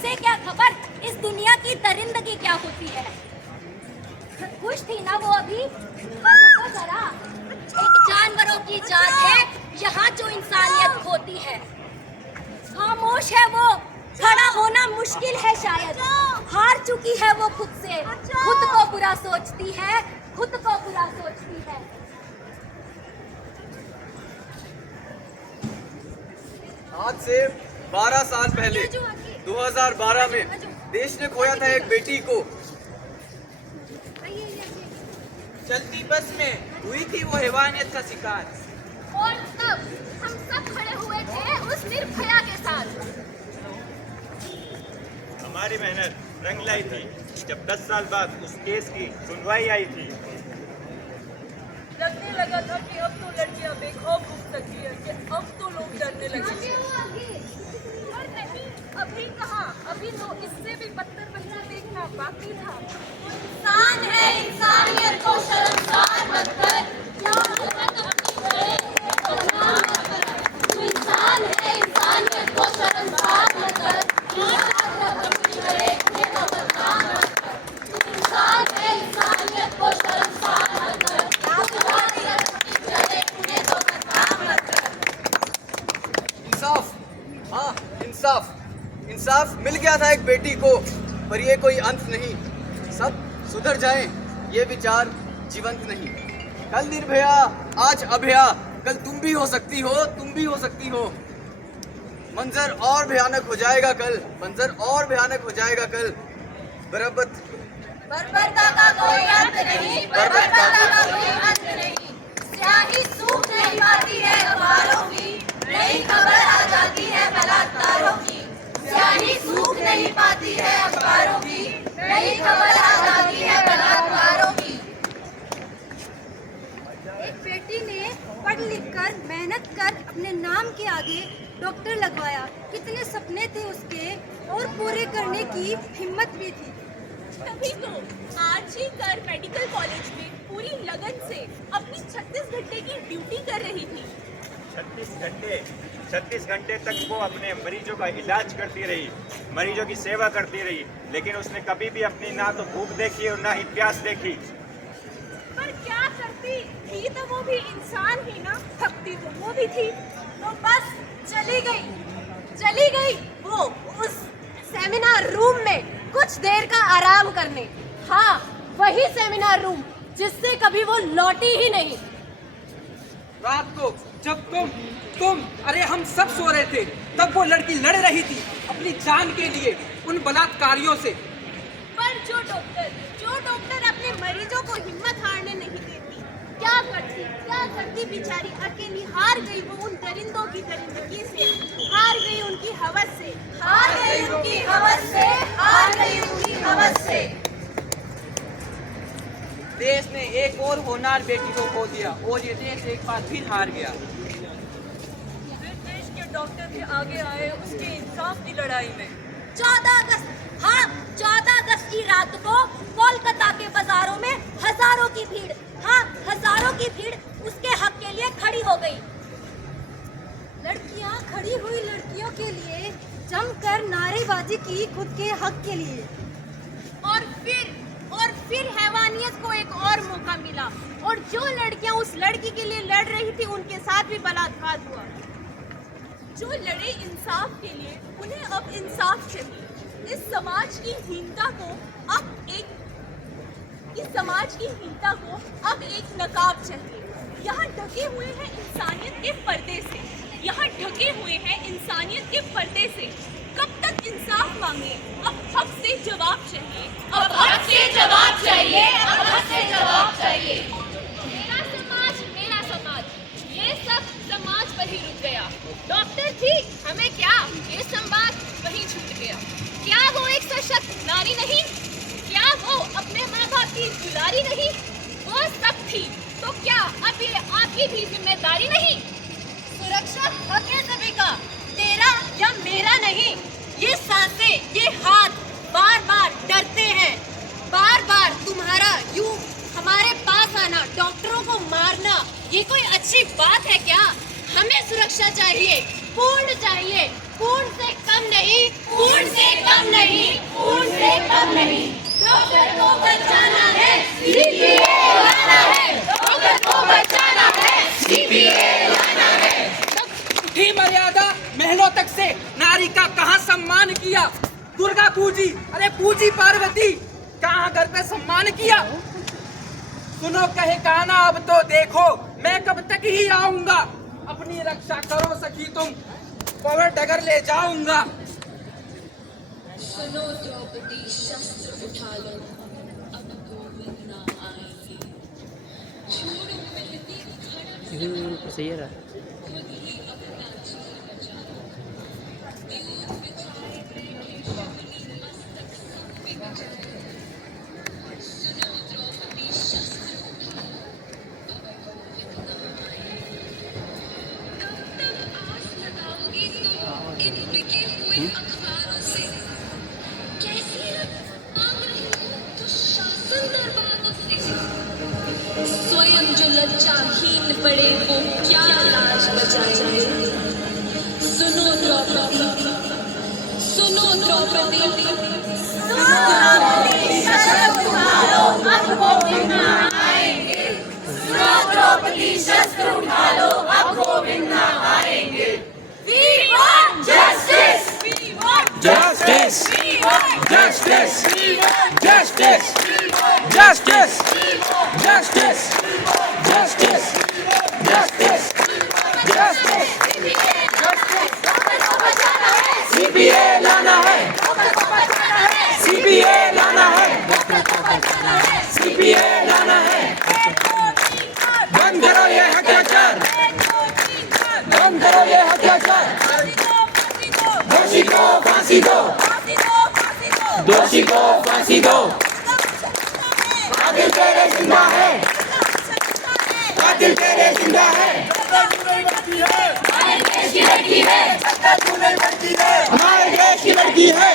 उसे क्या खबर इस दुनिया की दरिंदगी क्या होती है। खुश थी ना वो अभी, पर रुको जरा, एक जानवरों की जात है यहाँ जो इंसानियत खोती है। खामोश है वो, खड़ा होना मुश्किल है शायद, हार चुकी है वो खुद से, खुद को बुरा सोचती है, खुद को बुरा सोचती है। आज से 12 साल पहले 2012 में देश ने खोया था एक बेटी को। चलती बस में हुई थी वो हैवानियत का शिकार। और तब हम सब खड़े हुए थे उस निर्भया के साथ। हमारी मेहनत रंग लाई थी जब 10 साल बाद उस केस की सुनवाई आई थी। लगने लगा था कि अब तो लड़कियां बेखौफ घूम सकती है, कि अब तो लोग डरने लगे। और नहीं, अभी कहाँ, अभी तो इससे भी बदतर बच्चा देखना बाकी था। इंसान है इंसानियत को शर्मसार मत कर, इंसान है इंसानियत को शर्मसार मत कर, इंसान है इंसानियत को शर्मसार मत कर, इंसाफ, हाँ इंसाफ, इंसाफ मिल गया था एक बेटी को, पर ये कोई अंत नहीं। सब सुधर जाएं, ये विचार जीवंत नहीं। कल निर्भया, आज अभया, कल तुम भी हो सकती हो, तुम भी हो सकती हो। मंजर और भयानक हो जाएगा कल, मंजर और भयानक हो जाएगा कल। बर्बरता का कोई अंत नहीं, बर्बरता का कोई अंत नहीं। स्याही सूख नहीं पाती है अखबारों की, नई खबर आ जाती है बलात्कारों की। स्याही सूख नहीं पाती है अखबारों की, नई खबर आ जाती है बलात्कारों की। एक बेटी ने पढ़ लिख कर मेहनत कर अपने नाम के आगे डॉक्टर लगवाया। कितने सपने थे उसके और पूरे करने की हिम्मत भी थी। तभी तो आज ही कर मेडिकल कॉलेज में पूरी लगन से अपनी 36 घंटे की ड्यूटी कर रही थी। 36 घंटे तक वो अपने मरीजों का इलाज करती रही, मरीजों की सेवा करती रही, लेकिन उसने कभी भी अपनी ना तो भूख देखी और ना ही प्यास देखी। पर क्या करती थी, तो वो भी इंसान ही ना, थकती तो वो भी थी। तो बस चली गई वो उस सेमिनार रूम में कुछ देर का आराम करने। हाँ, वही सेमिनार रूम जिससे कभी वो लौटी ही नहीं। रात को जब तुम अरे हम सब सो रहे थे, तब वो लड़की लड़ रही थी अपनी जान के लिए उन बलात्कारियों से। पर जो डॉक्टर अपने मरीजों को हिम्मत हारने नहीं देती, क्या करती बेचारी अकेली। हार गई वो उन दरिंदों की दरिंदगी से, हार गई उनकी हवस से, हार गई उनकी हवस से, हार गई उनकी हवस से। देश ने एक और होनहार बेटी को खो दिया और ये देश एक बार फिर हार गया। फिर देश के डॉक्टर भी आगे आए उसके इंसाफ की लड़ाई में। 14 अगस्त, हाँ 14 अगस्त की रात को कोलकाता के बाजारों में हजारों की भीड़, हाँ हजारों की भीड़ उसके हक के लिए खड़ी हो गई। लड़कियां खड़ी हुई लड़कियों के लिए जमकर नारेबाजी की खुद के हक के लिए। और फिर हैवानियत को एक और मौका मिला, और जो लड़कियां उस लड़की के लिए लड़ रही थी उनके साथ भी बलात्कार हुआ। जो लड़े इंसाफ के लिए, उन्हें अब इंसाफ चाहिए। इस समाज की हीनता को अब एक नकाब चाहिए। यहाँ ढके हुए हैं इंसानियत के पर्दे से, यहाँ ढके हुए हैं इंसानियत के पर्दे से। कब तक इंसाफ मांगे, अब हक से जवाब चाहिए, अब हक से जवाब चाहिए, अब हक से जवाब चाहिए। मेरा समाज, ये सब समाज पर ही रुक गया। डॉक्टर थी, हमें क्या, ये संवाद वहीं छूट गया। क्या वो एक सशक्त नारी नहीं? क्या वो अपने माँ बाप की दुलारी नहीं? वो सब थी, तो क्या अब ये आपकी भी जिम्मेदारी नहीं? सुरक्षा हक है सभी का, तेरा या मेरा नहीं। ये सांसें, ये हाथ बार बार डरते हैं, बार बार तुम्हारा यूं हमारे पास आना, डॉक्टरों को मारना, ये कोई अच्छी बात है क्या? हमें सुरक्षा चाहिए, पूर्ण चाहिए, पूर्ण से कम नहीं, पूर्ण से कम नहीं। नहीं, डॉक्टर को बचाना है, सीपीए लाना है, डॉक्टर को बचाना है, सीपीए लाना है। ही मर्यादा महलों तक से नारी का कहाँ सम्मान किया। दुर्गा पूजी, अरे पूजी पार्वती, कहाँ घर पे सम्मान किया। सुनो कहे काना अब तो देखो, मैं कब तक ही आऊंगा। अपनी रक्षा करो सखी तुम, पवर डगर ले जाऊंगा। सुनो द्रौपदी शस्त्र उठा लो, अब गोविंद ना आएंगे। छोड़ो मिलती खड़क खुद ही अपना जीवन बचाओ। विरोध बिछाए बैठे शकुनी मस्तक सब बिक जाए। सुनो द्रौपदी शस्त्र उठा लो, अब गोविंद ना आएंगे। कब तक आस लगाओगी तुम इन बिके हुए अखबारों से। कैसी मांग रही हूँ दुशासन दरबारों से। स्वयं जो लज्जाहीन पड़े वो क्या लाज बचाएंगे। सुनो द्रौपदी, सुनो द्रौपदी, शस्त्र उठा लो, अब गोविंद ना आएंगे। सुनो द्रौपदी शस्त्र उठा लो, अब गोविंद ना आएंगे। We want justice! We want Justice! We want Justice! We want Justice! We want Justice! We want Justice! Justice! Justice! Justice! Doctor को बचाना है, CPA लाना है, डॉक्टर को बचाना है, CPA लाना है, डॉक्टर को बचाना है। CPA लाना है। बंद करो ये अत्याचार, बंद करो ये अत्याचार। दोषी को फांसी दो, दोषी को फांसी दो। कातिल तेरे जिंदा है, कातिल तेरे जिंदा है। हमारे देश की लड़की है, हमारे देश की लड़की है,